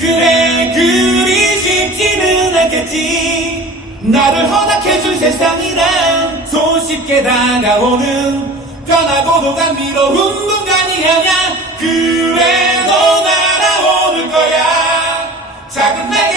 그래 그리 쉽지는 않겠지. 나를 허락해준 세상이란 손쉽게 다가오는 편하고도 감미로운 공간이 아냐 그래 너 날아오는 거야. 작은 날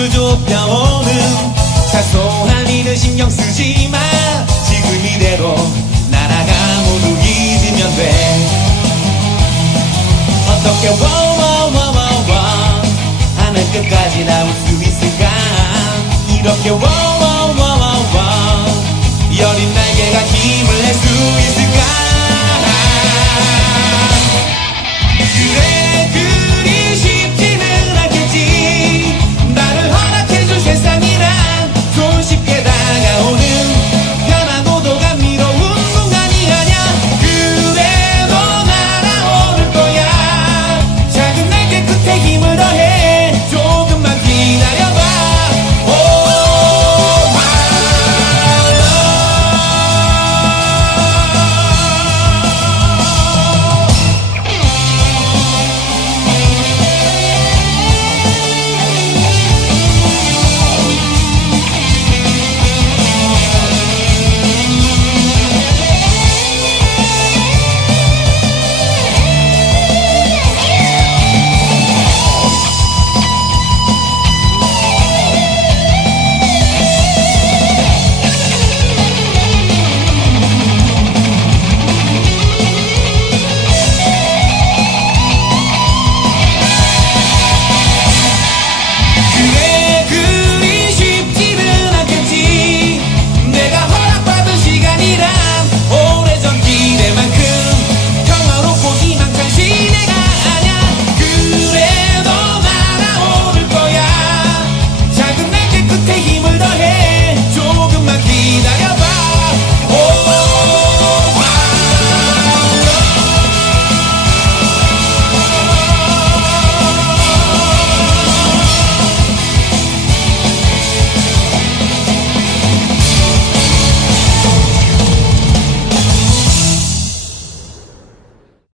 마음속을 좁혀오는 사소한 일을 신경 쓰지 마. 지금 이대로 날아가 모두 잊으면 돼. 어떻게 워워워워워 하늘 끝까지 나올 수 있을까? 이렇게 워워워워워 여린 날개가 힘을 낼수 있을까 today.